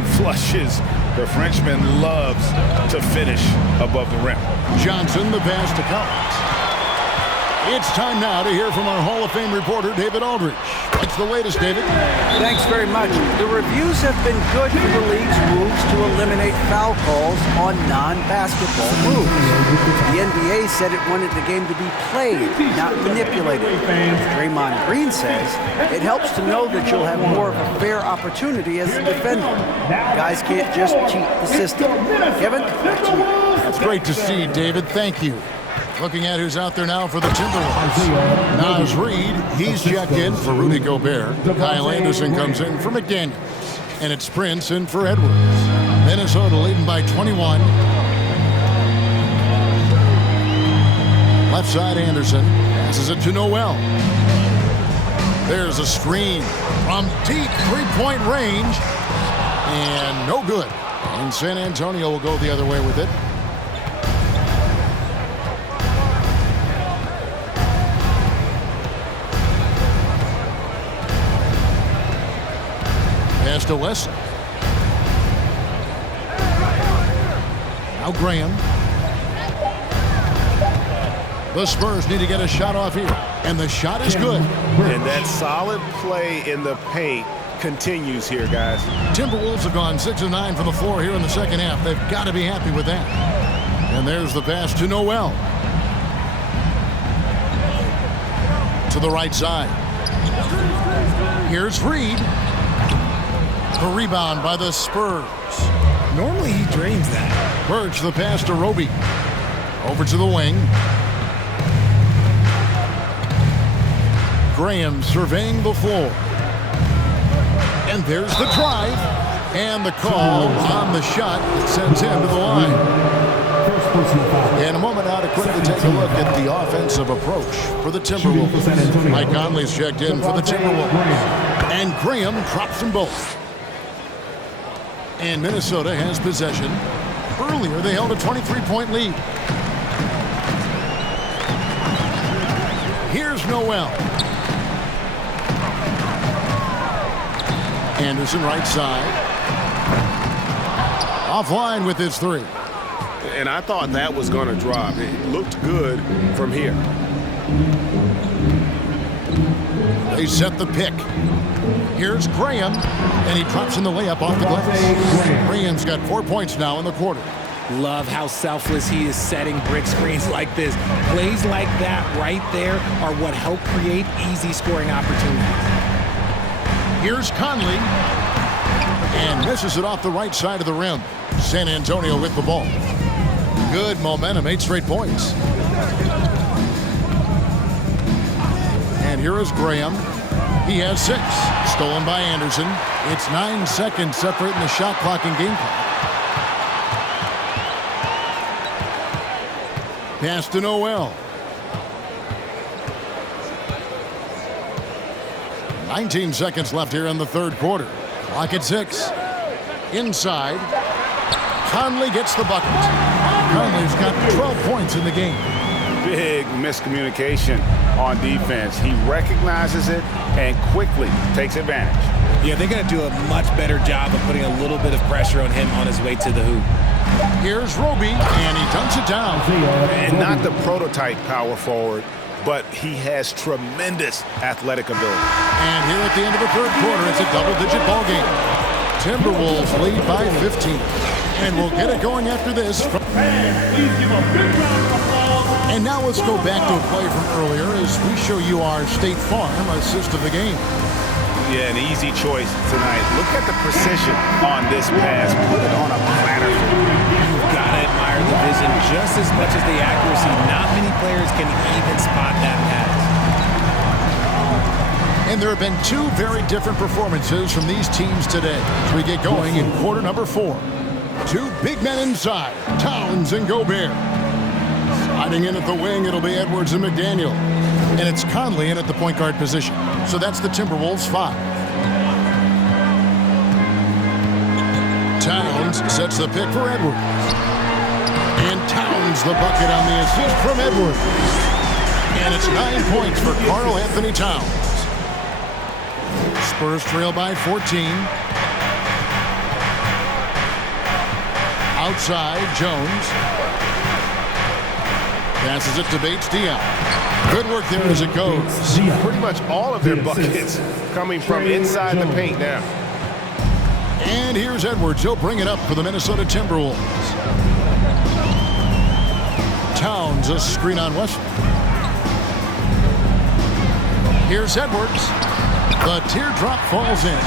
and flushes. The Frenchman loves to finish above the rim. Johnson, the pass to Collins. It's time now to hear from our Hall of Fame reporter, David Aldridge. What's the latest, David? Thanks very much. The reviews have been good for the league's moves to eliminate foul calls on non-basketball moves. The NBA said it wanted the game to be played, not manipulated. Draymond Green says it helps to know that you'll have more of a fair opportunity as a defender. Guys can't just cheat the system. Kevin, back to you. That's great to see, David. Thank you. Looking at who's out there now for the Timberwolves. Naz Reid, he's checked in for Rudy Gobert. Kyle Anderson comes in for McDaniels. And it's Prince in for Edwards. Minnesota leading by 21. Left side Anderson passes it to Noel. There's a screen from deep three-point range. And no good. And San Antonio will go the other way with it. Pass to Wesley. Now Graham. The Spurs need to get a shot off here. And the shot is good. And that solid play in the paint continues here, guys. Timberwolves have gone 6 of 9 from the floor here in the second half. They've got to be happy with that. And there's the pass to Noel. To the right side. Here's Reid. The rebound by the Spurs. Normally he drains that. Birch the pass to Roby. Over to the wing. Graham surveying the floor. And there's the drive. And the call on the shot that sends him to the line. In a moment now to quickly take a look at the offensive approach for the Timberwolves. Mike Conley's checked in for the Timberwolves. And Graham drops them both. And Minnesota has possession. Earlier, they held a 23-point lead. Here's Noel. Anderson, right side. Offline with his three. And I thought that was going to drop. It looked good from here. They set the pick. Here's Graham, and he drops in the layup off the glass. Graham's got 4 points now in the quarter. Love how selfless he is setting brick screens like this. Plays like that right there are what help create easy scoring opportunities. Here's Conley, and misses it off the right side of the rim. San Antonio with the ball. Good momentum, 8 straight points. And here is Graham. He has 6. Stolen by Anderson. It's 9 seconds separating the shot clock and game clock. Pass to Noel. 19 seconds left here in the third quarter. Clock at 6. Inside. Conley gets the bucket. Conley's got 12 points in the game. Big miscommunication on defense. He recognizes it and quickly takes advantage. Yeah, they're going to do a much better job of putting a little bit of pressure on him on his way to the hoop. Here's Roby, and he dunks it down. And not the prototype power forward, but he has tremendous athletic ability. And here at the end of the third quarter, it's a double-digit ball game. Timberwolves lead by 15. And we'll get it going after this. And now let's go back to a play from earlier as we show you our State Farm assist of the game. Yeah, an easy choice tonight. Look at the precision on this pass. Put it on a platter. You've got to admire the vision just as much as the accuracy. Not many players can even spot that pass. And there have been 2 very different performances from these teams today as we get going in quarter number 4. 2 big men inside, Towns and Gobert. Sliding in at the wing, it'll be Edwards and McDaniel. And it's Conley in at the point guard position. So that's the Timberwolves 5. Towns sets the pick for Edwards. And Towns the bucket on the assist from Edwards. And it's 9 points for Karl Anthony Towns. Spurs trail by 14. Outside, Jones. Passes it to Bates-Diop. Good work there as it goes. Pretty much all of their buckets coming from inside the paint now. And here's Edwards. He'll bring it up for the Minnesota Timberwolves. Towns, a screen on Wesley. Here's Edwards. The teardrop falls in.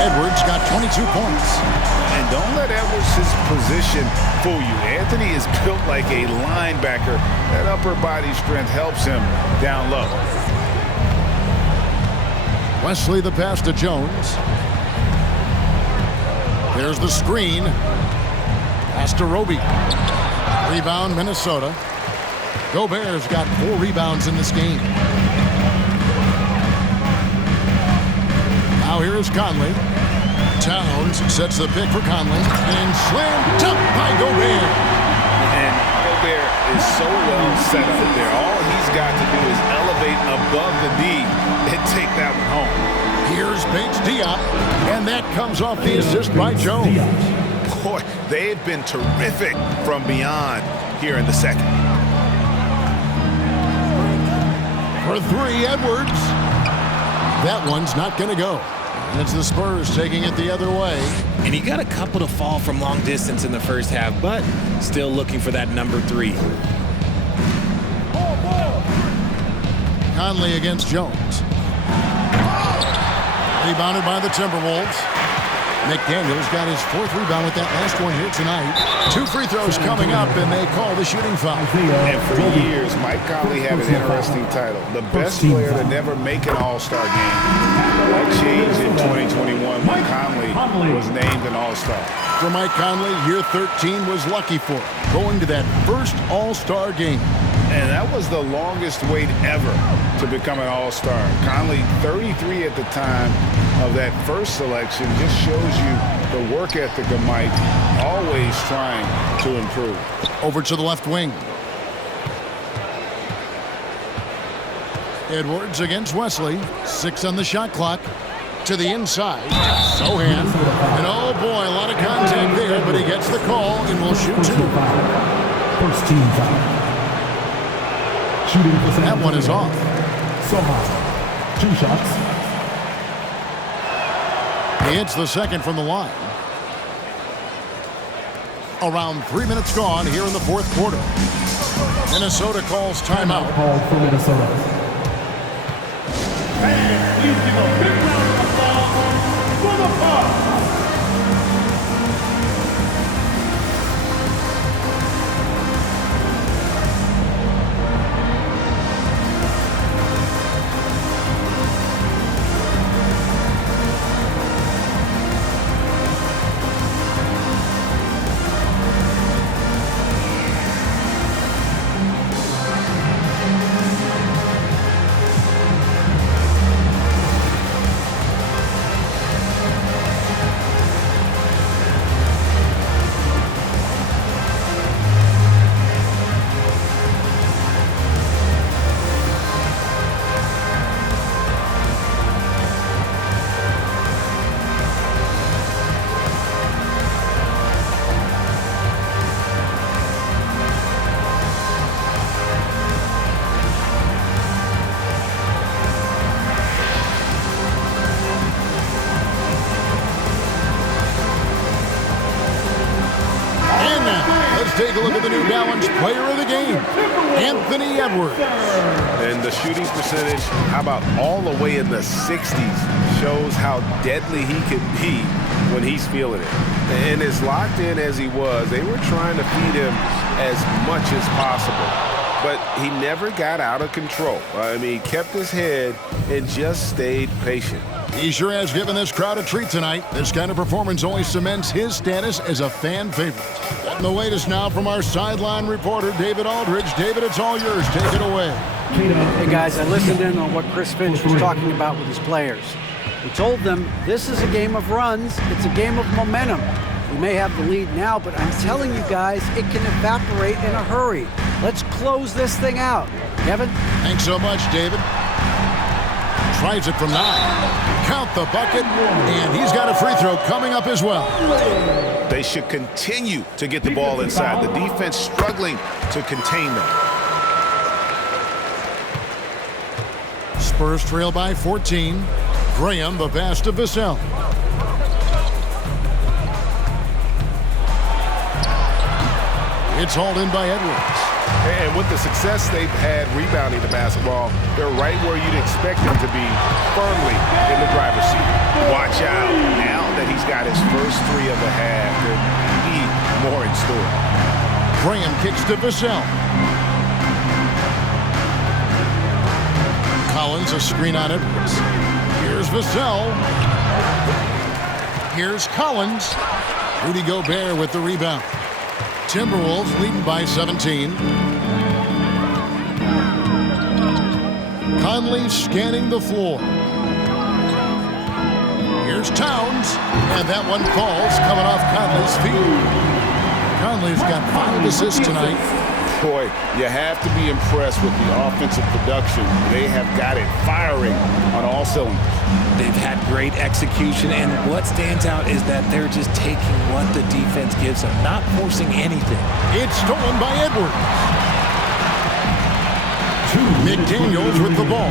Edwards got 22 points. And don't let Edwards' position fool you. Anthony is built like a linebacker. That upper body strength helps him down low. Wesley the pass to Jones. There's the screen. Pass to Roby. Rebound, Minnesota. Gobert's got 4 rebounds in this game. Now here is Conley. Towns sets the pick for Conley. And slammed dunk by Gobert. And Gobert is so well set up there. All he's got to do is elevate above the D and take that one home. Here's Bates-Diop. And that comes off the assist by Jones. Boy, they've been terrific from beyond here in the second. For 3, Edwards. That one's not going to go. And it's the Spurs taking it the other way. And he got a couple to fall from long distance in the first half, but still looking for that number 3. Conley against Jones. Rebounded by the Timberwolves. McDaniels got his 4th rebound with that last one here tonight. 2 free throws coming up, and they call the shooting foul. And for years, Mike Conley had an interesting title. The best player to never make an All-Star game. That changed in 2021 when Conley was named an All-Star. For Mike Conley, year 13 was lucky for him, going to that first All-Star game. And that was the longest wait ever to become an All-Star. Conley, 33 at the time of that first selection, just shows you the work ethic of Mike, always trying to improve. Over to the left wing. Edwards against Wesley. 6 on the shot clock. To the inside. Sohan. And oh boy, a lot of contact there, but he gets the call and will shoot 2. First team foul. Shooting for that one is off. Sohan. 2 shots. He hits the second from the line. Around 3 minutes gone here in the 4th quarter. Minnesota calls timeout. Called for Minnesota. And please give a big round of applause for the Bucks. Take a look at the New Balance player of the game, Anthony Edwards. And the shooting percentage, how about all the way in the 60s, shows how deadly he can be when he's feeling it. And as locked in as he was, they were trying to feed him as much as possible. But he never got out of control. I mean, he kept his head and just stayed patient. He sure has given this crowd a treat tonight. This kind of performance only cements his status as a fan favorite. And the latest now from our sideline reporter, David Aldridge. David, it's all yours. Take it away. Hey, guys, I listened in on what Chris Finch was talking about with his players. He told them this is a game of runs. It's a game of momentum. We may have the lead now, but I'm telling you guys, it can evaporate in a hurry. Let's close this thing out. Kevin? Thanks so much, David. Tries it from 9. Count the bucket, and he's got a free throw coming up as well. They should continue to get the ball inside. The defense struggling to contain them. Spurs trail by 14. Graham, the pass to Vassell. It's hauled in by Edwards. And with the success they've had rebounding the basketball, they're right where you'd expect them to be, firmly in the driver's seat. Watch out. Now that he's got his first three of the half, there'll be more in store. Graham kicks to Vassell. Collins, a screen on Edwards. Here's Vassell. Here's Collins. Rudy Gobert with the rebound. Timberwolves leading by 17. Conley scanning the floor. Here's Towns, and that one falls coming off Conley's feet. Conley's got 5 assists tonight. Boy, you have to be impressed with the offensive production. They have got it firing on all cylinders. They've had great execution, and what stands out is that they're just taking what the defense gives them, not forcing anything. It's stolen by Edwards. McDaniels with the ball.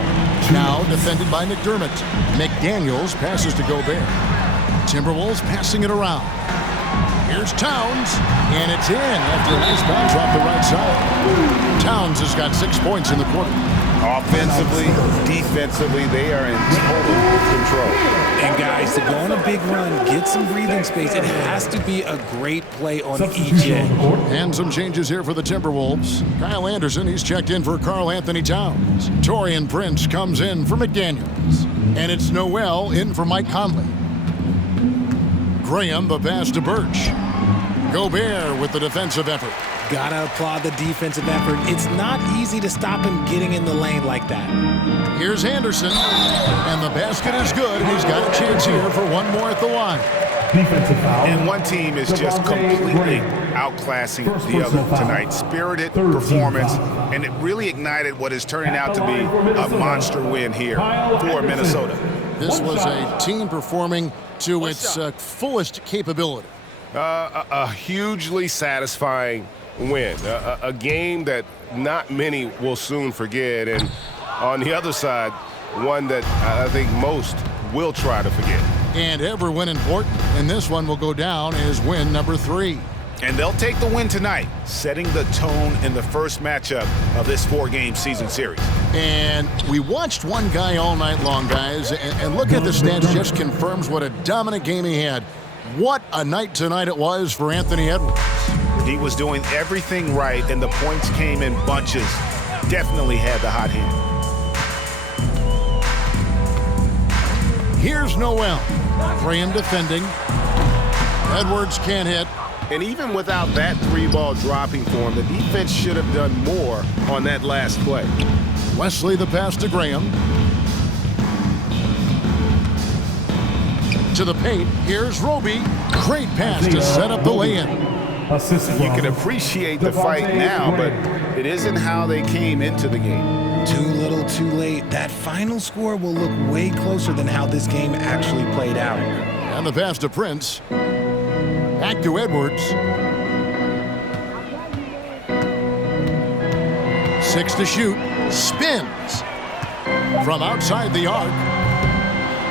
Now defended by McDermott. McDaniels passes to Gobert. Timberwolves passing it around. Here's Towns, and it's in after a nice bounce off the right side. Towns has got 6 points in the quarter. Offensively, defensively, they are in total control. And guys, to go on a big run, get some breathing space, it has to be a great play on each end. And some changes here for the Timberwolves. Kyle Anderson, he's checked in for Karl Anthony Towns. Taurean Prince comes in for McDaniels. And it's Noel in for Mike Conley. Graham, the pass to Birch. Gobert with the defensive effort. Gotta applaud the defensive effort. It's not easy to stop him getting in the lane like that. Here's Anderson, and the basket is good, and he's got a chance here for one more at the line. Defensive foul. And one team is just completely outclassing the other tonight. Spirited performance, and it really ignited what is turning out to be a monster win here for Minnesota. This was a team performing to its fullest capability. A hugely satisfying win. A game that not many will soon forget. And on the other side, one that I think most will try to forget. And every win important. And this one will go down as win number 3. And they'll take the win tonight, setting the tone in the first matchup of this 4-game season series. And we watched one guy all night long, guys, and look at the stats, just confirms what a dominant game he had. What a night tonight it was for Anthony Edwards. He was doing everything right, and the points came in bunches. Definitely had the hot hand. Here's Noel. Graham defending. Edwards can't hit. And even without that 3-ball dropping for him, the defense should have done more on that last play. Wesley the pass to Graham. To the paint. Here's Roby. Great pass to set up the lay-in. You can appreciate the fight now, but it isn't how they came into the game. Too little, too late. That final score will look way closer than how this game actually played out. And the pass to Prince. Back to Edwards. 6 to shoot. Spins from outside the arc.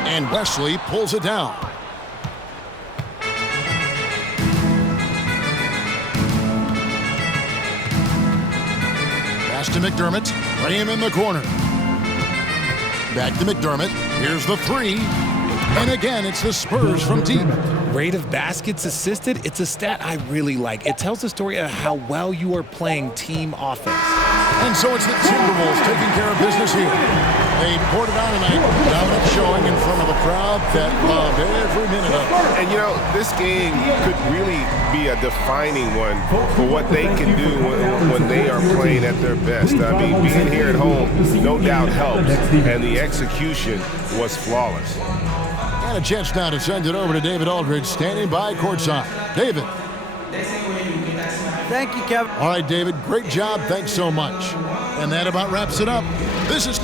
And Wesley pulls it down. Pass to McDermott. Graham in the corner. Back to McDermott. Here's the 3. And again, it's the Spurs from deep. Rate of baskets assisted, it's a stat I really like. It tells the story of how well you are playing team offense. And so it's the Timberwolves taking care of business here. They poured it on tonight. Dominant showing in front of a crowd that loved every minute of it. And, you know, this game could really be a defining one for what they can do when they are playing at their best. I mean, being here at home, no doubt helps, and the execution was flawless. And a chance now to send it over to David Aldridge, standing by courtside. David. Thank you, Kevin. All right, David, great job. Thanks so much. And that about wraps it up. This is